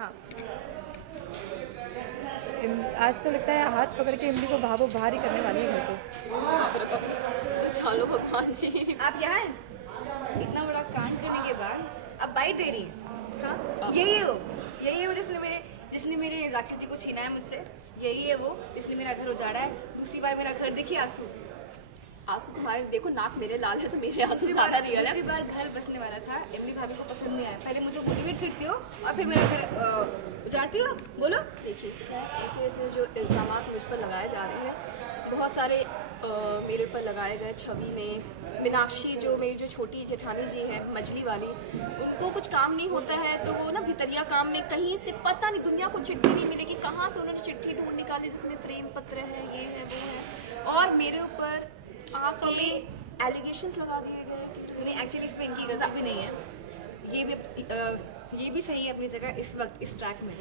हाँ, आज तो लगता है हाथ पकड़ के इमली को भावो बाहर ही करने वाली है घर को। चलो भगवान जी, आप यहाँ हैं इतना बड़ा कांड करने के बाद अब बाइट दे रही है। हाँ, यही है वो जिसने मेरे जाकिर जी को छीना है मुझसे। यही है वो जिसने मेरा घर उजाड़ा है। दूसरी बार मेरा घर देखिए आंसू तुम्हारे देखो, नाक मेरे लाल है तो मेरे आंसू ज्यादा रियल है। दूसरी बार घर बसने वाला था, इमली भाभी को पसंद नहीं आया। पहले मुझे मोटिवेट करती हो और फिर मेरा घर उजाड़ती हो। बोलो, देखिए ऐसे ऐसे जो इल्जाम मुझ पर लगाए जा रहे हैं, बहुत सारे मेरे पर लगाए गए। छवि में मीनाक्षी जो मेरी जो छोटी जेठानी जी है मछली वाली, उनको कुछ काम नहीं होता है तो वो ना भितरिया काम में कहीं से पता नहीं, दुनिया को चिट्ठी नहीं मिलेगी कहाँ से उन्होंने चिट्ठी ढूंढ निकाली जिसमें प्रेम पत्र है, ये है वो है, और मेरे ऊपर आप हमें एलिगेशंस लगा दिए गए। नहीं, एक्चुअली इसमें इनकी गलती भी नहीं है। ये भी सही है अपनी जगह इस वक्त इस ट्रैक में।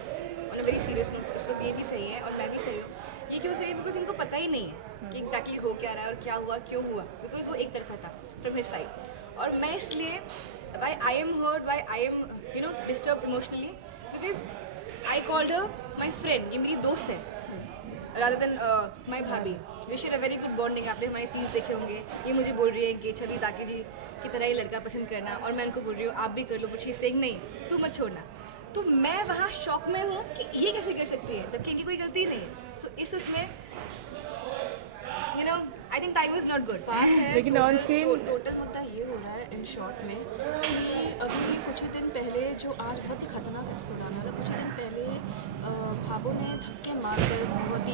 और वेरी सीरियस नोट, इस वक्त ये भी सही है और मैं भी सही हूँ। ये क्यों सही है? बिकॉज इनको पता ही नहीं है कि एग्जैक्टली हो क्या रहा है और क्या हुआ क्यों हुआ। बिकॉज वो एक तरफा था फ्रॉम हिज साइड, और मैं इसलिए why I am hurt, why I am disturb emotionally, because I called her my friend. ये मेरी दोस्त है rather than my भाभी। We share a very good bonding. आपने हमारे सीन्स देखे होंगे। ये मुझे बोल रही है कि छवि जाकिर जी की तरह ही लड़का पसंद करना, और मैं उनको बोल रही हूँ आप भी कर लो, बट शी इज सेइंग नहीं, तू मत छोड़ना। तो मैं वहाँ शॉक में हूँ कि ये कैसे कर सकती है जबकि इनकी कोई गलती नहीं है। सो इस उसमें I think time is not good. लेकिन ऑन स्क्रीन टोटल मुद्दा ये हो रहा है इन शॉर्ट में कि अभी कुछ दिन पहले जो आज बहुत ही खतरनाक एपिसोड आना था, कुछ दिन पहले भाभो ने धक्के मारकर बहुत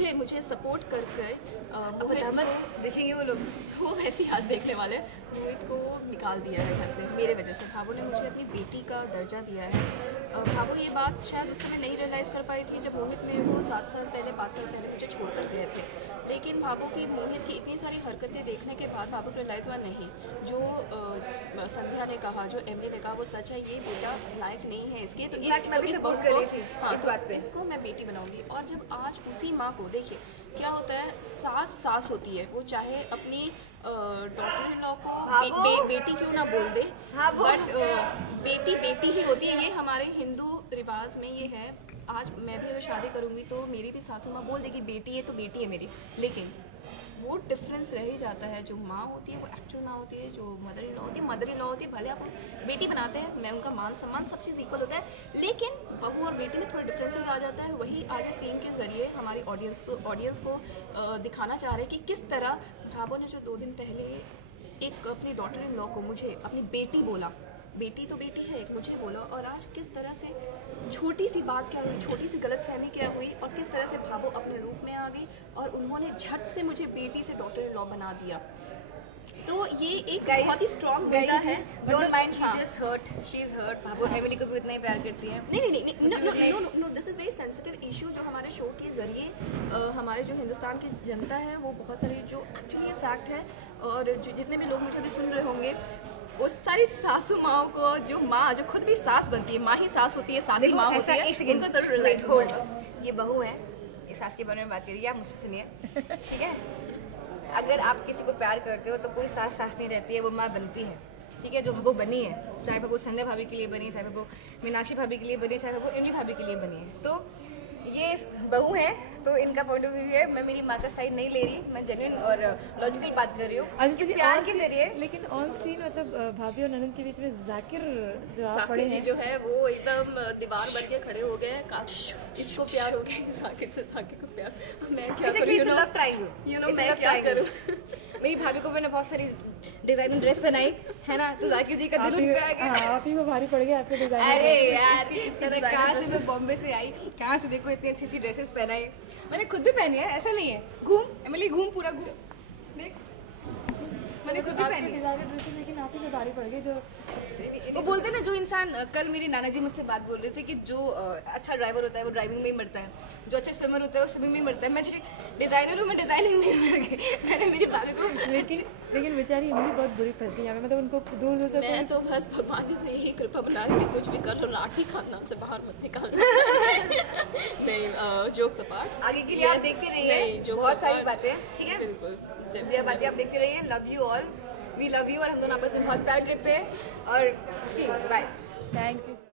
ही मुझे सपोर्ट कर देखेंगे वो लोग, वो वैसे ही आज देखने वाले मोहित को निकाल दिया है घर से मेरे वजह से। भाभो ने मुझे अपनी बेटी का दर्जा दिया है। भाभो ये बात शायद उस समय नहीं रियलाइज़ कर पाई थी जब मोहित मेरे को 7 साल पहले 5 साल पहले मुझे छोड़ कर गए थे। लेकिन भाभो की मोहित की इतनी सारी हरकतें देखने के बाद भाभो को रियलाइज़ हुआ नहीं, जो संध्या ने कहा, जो एमडी ने कहा वो सच है, ये बेटा लायक नहीं है इसके, तो इस बात पे इसको मैं बेटी बनाऊंगी। और जब आज उसी माँ को देखिए क्या होता है, सास होती है, वो चाहे अपनी डॉटर इन लॉ को बेटी क्यों ना बोल दे, बट बेटी ही होती है। ये हमारे हिंदू रिवाज में ये है। आज मैं भी अगर शादी करूंगी तो मेरी भी सासू माँ बोल देगी बेटी है तो बेटी है मेरी, लेकिन वो डिफरेंस रह ही जाता है। जो माँ होती है वो एक्चुअल माँ होती है, जो मदर इन लॉ होती है, भले आप बेटी बनाते हैं, मैं उनका मान सम्मान सब चीज़ इक्वल होता है, लेकिन बहू और बेटी में थोड़े डिफरेंसेस आ जाता है। वही आज इस सीन के जरिए हमारी ऑडियंस को दिखाना चाह रहे हैं कि किस तरह भाभो ने जो 2 दिन पहले एक अपनी डॉटर इन लॉ को, मुझे अपनी बेटी बोला, बेटी तो बेटी है मुझे बोला, और आज किस तरह से छोटी सी बात क्या हुई, छोटी सी गलतफहमी क्या हुई, और किस तरह से भाभो अपने रूप में आ गई और उन्होंने झट से मुझे बेटी से डॉटर इन लॉ बना दिया। तो ये एक बहुत ही स्ट्रॉन्ग मुद्दा है। Don't mind, she is just hurt, she is hurt. भाभो फैमिली को भी उतना ही प्यार करती है। नहीं, this is very sensitive issue जो हमारे शो के जरिए हमारे जो हिंदुस्तान की जनता है वो बहुत सारी जो एक्चुअली ये फैक्ट है, और जितने भी लोग मुझे भी सुन रहे होंगे, वो सारी सासू माओ को, जो माँ जो खुद भी सास बनती है, माँ ही सास होती है, सास ही माँ होती है, उनको जरूर रियलाइज हो। ये बहू है, ये सास के बारे में बात करिए, आप मुझसे सुनिए, ठीक है? अगर आप किसी को प्यार करते हो तो कोई सास नहीं रहती है, वो माँ बनती है, ठीक है? जो वो बनी है, चाहे वो संध्या भाभी के लिए बनी है, चाहे वो मीनाक्षी भाभी के लिए बनी है, चाहे वो इमली भाभी के लिए बनी है। तो ये बहू है तो इनका पॉइंट ऑफ व्यू है। मैं मेरी माँ का साइड नहीं ले रही, मैं जेन्युइन और लॉजिकल बात कर रही हूँ प्यार के जरिए। लेकिन ऑन स्क्रीन मतलब भाभी और ननद के बीच में जाकिर जो है वो एकदम दीवार बन के खड़े हो गए। इसको प्यार हो गया जाकिर से, जाकिर को प्यार। मैं क्या करूँ, मैं क्या करूँ? मेरी भाभी को मैंने बहुत सारी डिजाइनिंग ड्रेस बनाई है ना, तो जाकिर जी का दिल उठ पे आ गया। आप ही को भारी पड़ गया आपके डिजाइन। अरे यार, कहाँ से मैं बॉम्बे से आई, कहाँ से देखो इतनी अच्छी ड्रेसेस पहनाई, मैंने खुद भी पहनी है, ऐसा नहीं है। घूम एमिली, घूम पूरा घूम, देख मैंने खुद भी पहनी है। लेकिन आप ही को भारी पड़ गई। जो वो बोलते ना, जो इंसान, कल मेरी नाना जी मुझसे बात बोल रहे थे कि जो अच्छा ड्राइवर होता है वो ड्राइविंग में ही मरता है, जो अच्छा स्विमर होता है वो स्विमिंग में ही मरता है। मैं डिजाइनर हूँ, मैं डिजाइनिंग में ही मर गई। मैंने मेरी भाभी को लेकिन बेचारी इमली बहुत बुरी फंसी है, मतलब उनको दूर दूर तक। मैं तो बस भगवान जी से यही कृपा बना रही थी, कुछ भी कर लो, लाठी खानदान से बाहर मत निकालना। नहीं, जोक सपाट, आगे के लिए आप देखते रहिए, बहुत सारी बातें, ठीक है? बिल्कुल, ये बातें आप देखते रहिए। Love you all, we love you, और हम दोनों आपस में बहुत प्यार करते हैं। और सी यू, बाय, थैंक यू।